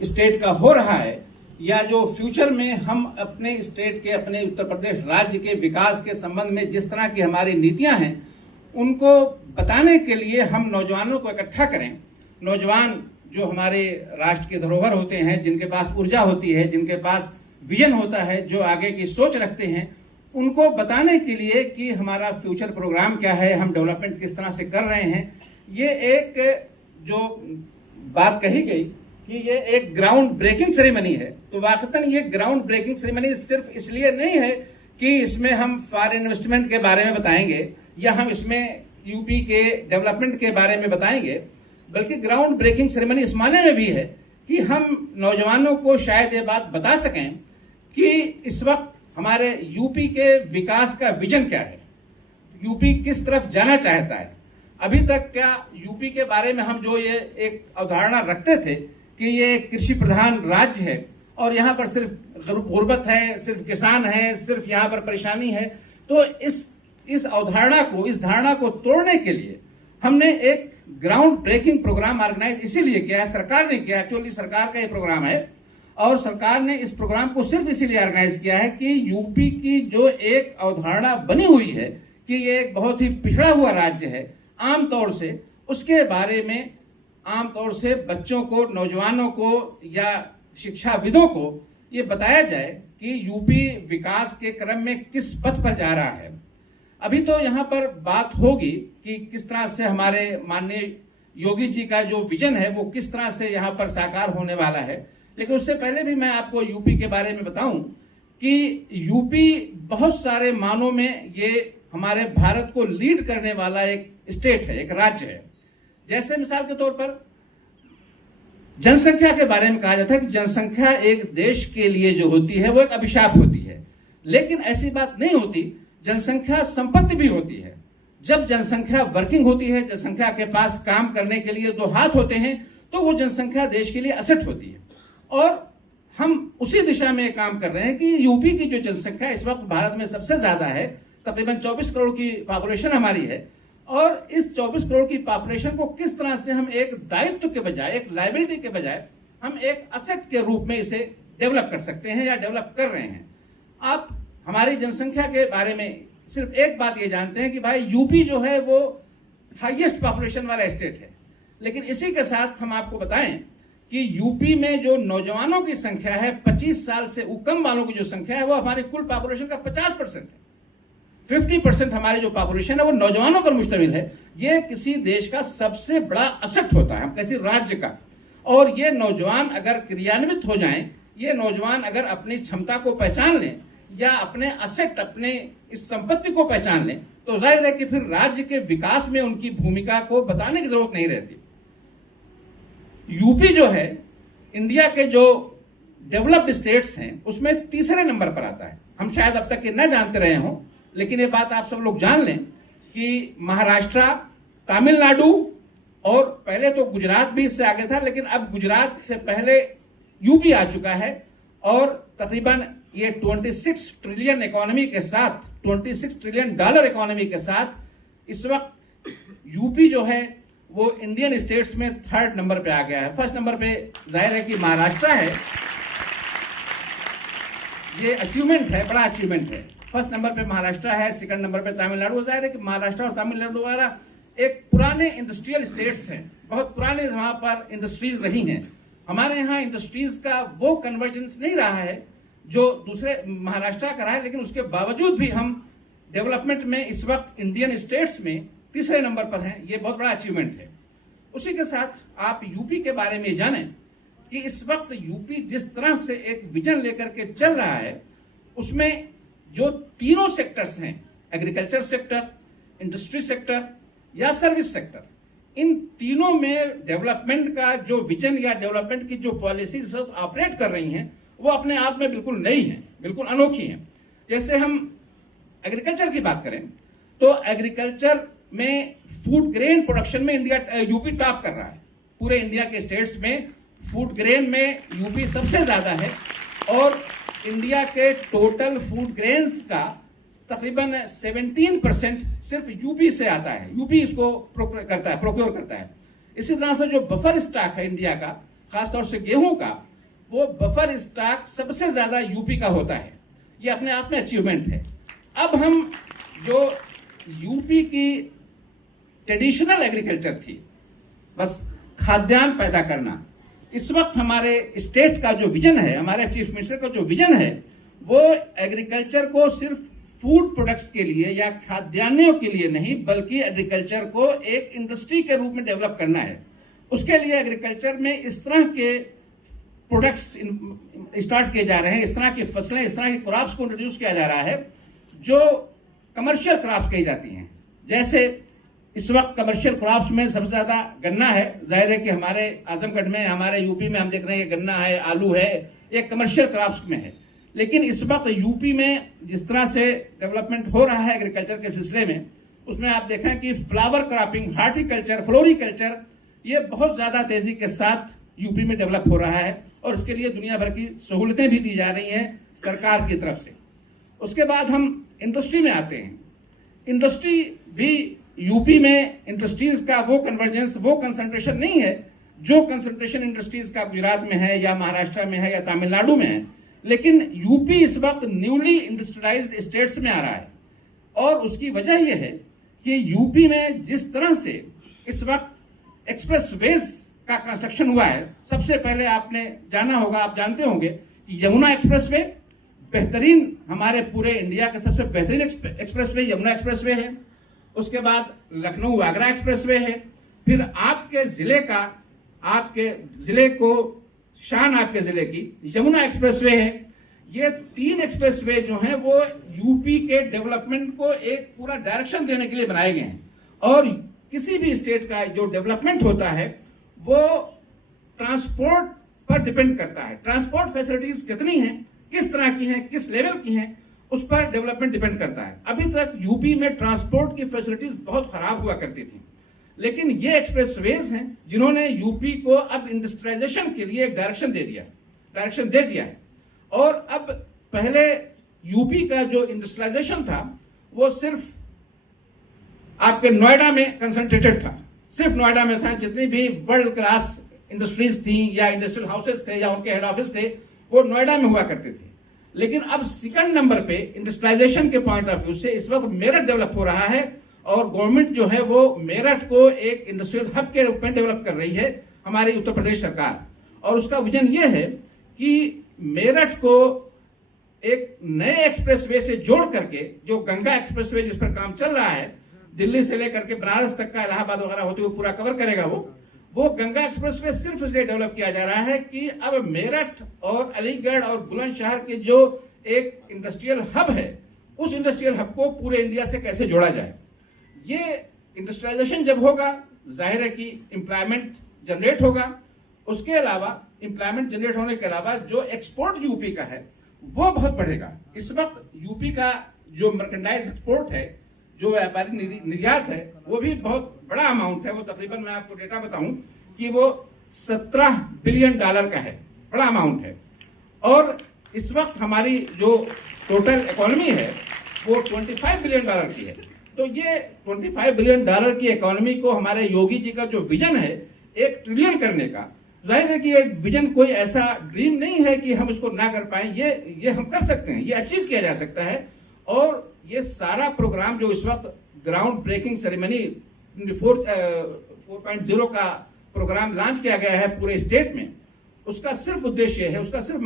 State का हो रहा है, या जो फ्यूचर में हम अपने स्टेट के, अपने उत्तर प्रदेश राज्य के विकास के संबंध में जिस तरह की हमारी नीतियां हैं, उनको बताने के लिए हम नौजवानों को इकट्ठा करें। नौजवान जो हमारे राष्ट्र के धरोहर होते हैं, जिनके पास ऊर्जा होती है, जिनके पास विजन होता है, जो आगे की सोच रखते हैं, उनको बताने के लिए कि हमारा फ्यूचर प्रोग्राम क्या है, हम डेवलपमेंट किस तरह से कर रहे हैं। ये एक जो बात कही गई कि ये एक ग्राउंड ब्रेकिंग सेरेमनी है, तो वाकई ये ग्राउंड ब्रेकिंग सेरेमनी सिर्फ इसलिए नहीं है कि इसमें हम फॉरेन इन्वेस्टमेंट के बारे में बताएंगे या हम इसमें यूपी के डेवलपमेंट के बारे में बताएंगे, बल्कि ग्राउंड ब्रेकिंग सेरेमनी इस माने में भी है कि हम नौजवानों को शायद ये बात बता सकें कि इस वक्त हमारे यूपी के विकास का विजन क्या है, यूपी किस तरफ जाना चाहता है। अभी तक क्या यूपी के बारे में हम जो ये एक अवधारणा रखते थे कि ये कृषि प्रधान राज्य है और यहाँ पर सिर्फ गुर्बत है, सिर्फ किसान है, सिर्फ यहाँ पर परेशानी है, तो इस अवधारणा को, इस धारणा को तोड़ने के लिए हमने एक ग्राउंड ब्रेकिंग प्रोग्राम ऑर्गेनाइज इसीलिए किया है, सरकार ने किया, एक्चुअली सरकार का ये प्रोग्राम है, और सरकार ने इस प्रोग्राम को सिर्फ इसीलिए ऑर्गेनाइज किया है कि यूपी की जो एक अवधारणा बनी हुई है कि ये एक बहुत ही पिछड़ा हुआ राज्य है, आमतौर से उसके बारे में आमतौर से बच्चों को, नौजवानों को या शिक्षाविदों को ये बताया जाए कि यूपी विकास के क्रम में किस पथ पर जा रहा है। अभी तो यहाँ पर बात होगी कि किस तरह से हमारे माननीय योगी जी का जो विजन है वो किस तरह से यहाँ पर साकार होने वाला है, लेकिन उससे पहले भी मैं आपको यूपी के बारे में बताऊं कि यूपी बहुत सारे मानों में ये हमारे भारत को लीड करने वाला एक स्टेट है, एक राज्य है। जैसे मिसाल के तौर पर जनसंख्या के बारे में कहा जाता है कि जनसंख्या एक देश के लिए जो होती है वो एक अभिशाप होती है, लेकिन ऐसी बात नहीं होती। जनसंख्या संपत्ति भी होती है। जब जनसंख्या वर्किंग होती है, जनसंख्या के पास काम करने के लिए दो हाथ होते हैं, तो वो जनसंख्या देश के लिए असेट होती है। और हम उसी दिशा में काम कर रहे हैं कि यूपी की जो जनसंख्या इस वक्त भारत में सबसे ज्यादा है, तकरीबन 24 करोड़ की पॉपुलेशन हमारी है, और इस 24 करोड़ की पॉपुलेशन को किस तरह से हम एक दायित्व के बजाय, एक लायबिलिटी के बजाय हम एक असेट के रूप में इसे डेवलप कर सकते हैं या डेवलप कर रहे हैं। आप हमारी जनसंख्या के बारे में सिर्फ एक बात ये जानते हैं कि भाई यूपी जो है वो हाईएस्ट पॉपुलेशन वाला स्टेट है, लेकिन इसी के साथ हम आपको बताएं कि यूपी में जो नौजवानों की संख्या है, 25 साल से कम वालों की जो संख्या है वो हमारी कुल पॉपुलेशन का 50% है। 50% हमारी जो पॉपुलेशन है वो नौजवानों पर मुश्तमिल है। ये किसी देश का सबसे बड़ा असेट होता है, किसी राज्य का। और ये नौजवान अगर क्रियान्वित हो जाएं, ये नौजवान अगर अपनी क्षमता को पहचान लें या अपने असेट, अपने इस संपत्ति को पहचान लें, तो जाहिर है कि फिर राज्य के विकास में उनकी भूमिका को बताने की जरूरत नहीं रहती। यूपी जो है इंडिया के जो डेवलप्ड स्टेट्स हैं उसमें तीसरे नंबर पर आता है। हम शायद अब तक ये न जानते रहे हों, लेकिन ये बात आप सब लोग जान लें कि महाराष्ट्र, तमिलनाडु और पहले तो गुजरात भी इससे आगे था, लेकिन अब गुजरात से पहले यूपी आ चुका है। और तकरीबन ये 26 ट्रिलियन इकोनॉमी के साथ, $26 ट्रिलियन इकोनॉमी के साथ इस वक्त यूपी जो है वो इंडियन स्टेट्स में 3rd नंबर पे आ गया है। 1st नंबर पे जाहिर है कि महाराष्ट्र है। ये अचीवमेंट है, बड़ा अचीवमेंट है। 1st नंबर पे महाराष्ट्र है, 2nd नंबर पे तमिलनाडु। जाहिर है कि महाराष्ट्र और तमिलनाडु वगैरह एक पुराने इंडस्ट्रियल स्टेट्स हैं, बहुत पुराने, वहां पर इंडस्ट्रीज रही हैं। हमारे यहाँ इंडस्ट्रीज का वो कन्वर्जेंस नहीं रहा है जो दूसरे महाराष्ट्र का रहा है, लेकिन उसके बावजूद भी हम डेवलपमेंट में इस वक्त इंडियन स्टेट्स में तीसरे नंबर पर हैं। ये बहुत बड़ा अचीवमेंट है। उसी के साथ आप यूपी के बारे में जानें कि इस वक्त यूपी जिस तरह से एक विजन लेकर के चल रहा है, उसमें जो तीनों सेक्टर्स हैं, एग्रीकल्चर सेक्टर, इंडस्ट्री सेक्टर या सर्विस सेक्टर, इन तीनों में डेवलपमेंट का जो विजन या डेवलपमेंट की जो पॉलिसीज ऑपरेट कर रही हैं वो अपने आप में बिल्कुल नई हैं, बिल्कुल अनोखी हैं। जैसे हम एग्रीकल्चर की बात करें तो एग्रीकल्चर में फूड ग्रेन प्रोडक्शन में यूपी टॉप कर रहा है। पूरे इंडिया के स्टेट्स में फूड ग्रेन में यूपी सबसे ज्यादा है, और इंडिया के टोटल फूड ग्रेन्स का तकरीबन 17% सिर्फ यूपी से आता है। यूपी इसको प्रोक्योर करता है। इसी तरह से जो बफर स्टॉक है इंडिया का, खासतौर से गेहूं का, वो बफर स्टॉक सबसे ज्यादा यूपी का होता है। ये अपने आप में अचीवमेंट है। अब हम जो यूपी की ट्रेडिशनल एग्रीकल्चर थी, बस खाद्यान्न पैदा करना, इस वक्त हमारे स्टेट का जो विजन है, हमारे चीफ मिनिस्टर का जो विजन है, वो एग्रीकल्चर को सिर्फ फूड प्रोडक्ट्स के लिए या खाद्यान्नों के लिए नहीं, बल्कि एग्रीकल्चर को एक इंडस्ट्री के रूप में डेवलप करना है। उसके लिए एग्रीकल्चर में इस तरह के प्रोडक्ट्स स्टार्ट किए जा रहे हैं, इस तरह की फसलें, इस तरह की क्रॉप्स को इंट्रोड्यूस किया जा रहा है जो कमर्शियल क्रॉप्स कही जाती हैं। जैसे इस वक्त कमर्शियल क्रॉप्स में सबसे ज्यादा गन्ना है। जाहिर है कि हमारे आजमगढ़ में, हमारे यूपी में हम देख रहे हैं गन्ना है, आलू है, ये कमर्शियल क्रॉप्स में है। लेकिन इस वक्त यूपी में जिस तरह से डेवलपमेंट हो रहा है एग्रीकल्चर के सिलसिले में, उसमें आप देखें कि फ्लावर क्रॉपिंग, हार्टिकल्चर, फ्लोरिकल्चर, ये बहुत ज्यादा तेजी के साथ यूपी में डेवलप हो रहा है और इसके लिए दुनिया भर की सहूलतें भी दी जा रही हैं सरकार की तरफ से। उसके बाद हम इंडस्ट्री में आते हैं। इंडस्ट्री भी यूपी में इंडस्ट्रीज का वो कन्वर्जेंस, वो कंसंट्रेशन नहीं है जो कंसंट्रेशन इंडस्ट्रीज का गुजरात में है या महाराष्ट्र में है या तमिलनाडु में है। लेकिन यूपी इस वक्त न्यूली इंडस्ट्रियलाइज्ड स्टेट्स में आ रहा है और उसकी वजह यह है कि यूपी में जिस तरह से इस वक्त एक्सप्रेसवेज का कंस्ट्रक्शन हुआ है। सबसे पहले आपने जाना होगा, आप जानते होंगे कि यमुना एक्सप्रेसवे बेहतरीन, हमारे पूरे इंडिया का सबसे बेहतरीन एक्सप्रेसवे यमुना एक्सप्रेसवे है। उसके बाद लखनऊ आगरा एक्सप्रेसवे है। फिर आपके जिले का, आपके जिले को शान, आपके जिले की यमुना एक्सप्रेसवे है। ये 3 एक्सप्रेसवे जो हैं वो यूपी के डेवलपमेंट को एक पूरा डायरेक्शन देने के लिए बनाए गए हैं। और किसी भी स्टेट का जो डेवलपमेंट होता है वो ट्रांसपोर्ट पर डिपेंड करता है। ट्रांसपोर्ट फैसिलिटीज कितनी हैं, किस तरह की हैं, किस लेवल की हैं, उस पर डेवलपमेंट डिपेंड करता है। अभी तक यूपी में ट्रांसपोर्ट की फैसिलिटीज बहुत खराब हुआ करती थी, लेकिन ये एक्सप्रेसवेज हैं जिन्होंने यूपी को अब इंडस्ट्रियलाइजेशन के लिए एक डायरेक्शन दे दिया है। और अब पहले यूपी का जो इंडस्ट्रियलाइजेशन था वो सिर्फ आपके नोएडा में कंसंट्रेटेड था, सिर्फ नोएडा में था। जितनी भी वर्ल्ड क्लास इंडस्ट्रीज थी या इंडस्ट्रियल हाउसेस थे या उनके हेड ऑफिस थे, वो नोएडा में हुआ करते थे। लेकिन अब सेकंड नंबर पे इंडस्ट्रियलाइजेशन के पॉइंट ऑफ व्यू से इस वक्त मेरठ डेवलप हो रहा है और गवर्नमेंट जो है वो मेरठ को एक इंडस्ट्रियल हब के रूप में डेवलप कर रही है, हमारी उत्तर प्रदेश सरकार। और उसका विजन ये है कि मेरठ को एक नए एक्सप्रेसवे से जोड़ करके, जो गंगा एक्सप्रेसवे जिस पर काम चल रहा है, दिल्ली से लेकर के बनारस तक का, इलाहाबाद वगैरह होते हुए पूरा कवर करेगा वो गंगा एक्सप्रेसवे सिर्फ इसलिए डेवलप किया जा रहा है कि अब मेरठ और अलीगढ़ और बुलंदशहर के जो एक इंडस्ट्रियल हब है, उस इंडस्ट्रियल हब को पूरे इंडिया से कैसे जोड़ा जाए। ये इंडस्ट्रियलाइजेशन जब होगा, जाहिर है कि एम्प्लॉयमेंट जनरेट होगा। उसके अलावा एम्प्लॉयमेंट जनरेट होने के अलावा जो एक्सपोर्ट यूपी का है वो बहुत बढ़ेगा। इस वक्त यूपी का जो मर्केंडाइज एक्सपोर्ट है, जो व्यापारी निर्यात है, वो भी बहुत बड़ा अमाउंट है। वो तकरीबन, मैं आपको डेटा बताऊं कि वो $17 बिलियन का है, बड़ा अमाउंट है। और इस वक्त हमारी जो टोटल इकोनॉमी है वो $25 बिलियन की है। तो ये $25 बिलियन की इकोनॉमी को हमारे योगी जी का जो विजन है 1 ट्रिलियन करने का, जाहिर है कि ये विजन कोई ऐसा ड्रीम नहीं है कि हम इसको ना कर पाए। ये हम कर सकते हैं, ये अचीव किया जा सकता है। और ये सारा प्रोग्राम जो इस वक्त ग्राउंड ब्रेकिंग सेरेमनी 4.0 का प्रोग्राम लॉन्च किया गया है पूरे स्टेट में, उसका सिर्फ उद्देश्य है, उसका सिर्फ